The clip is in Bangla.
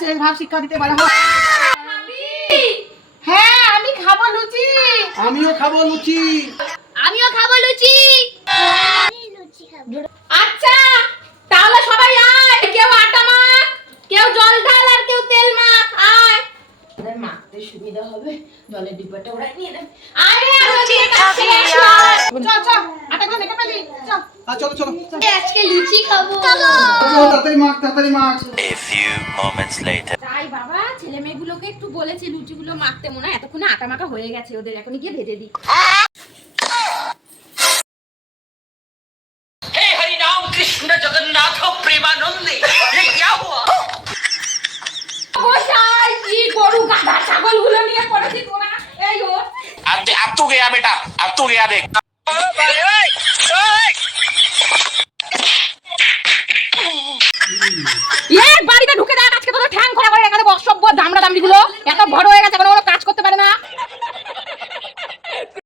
শেষ ভাব শিক্ষা দিতে বলা হয়। হ্যাঁ আমি খাবো লুচি। আমিও খাবো লুচি। আমিও খাবো লুচি। আচ্ছা তাহলে সবাই আয়, কেউ আটা মাখ, কেউ জল ঢাল আর কেউ তেল মাখ। আয় ওদের মাখতে সুবিধা হবে, জলের ডিব্বাটা ওরা নিয়ে নেবে। আয় রে ওদিকে কাছে এসো। চল চল আটাগুলো মেখে ফেলি চল। চলো চলো আজকে লুচি খাবো। তাড়াতাড়ি মাখ তাড়াতাড়ি মাখ। A few moments later. তাই বাবা ছেলে মেয়েগুলোকে একটু বলেছি লুচিগুলো মাখতে, মনে হয় এতক্ষণে আটা মাখা হয়ে গেছে ওদের, এখন গিয়ে ভেজে দিই। हे हरि राम कृष्ण जगन्नाथ प्रेमानंदे ये क्या हुआ? গোসাই কি গরু গাধা ছাগলগুলো নিয়ে পড়েছি তোরা। এই ও अब तू गया बेटा, अब तू गया देख। ये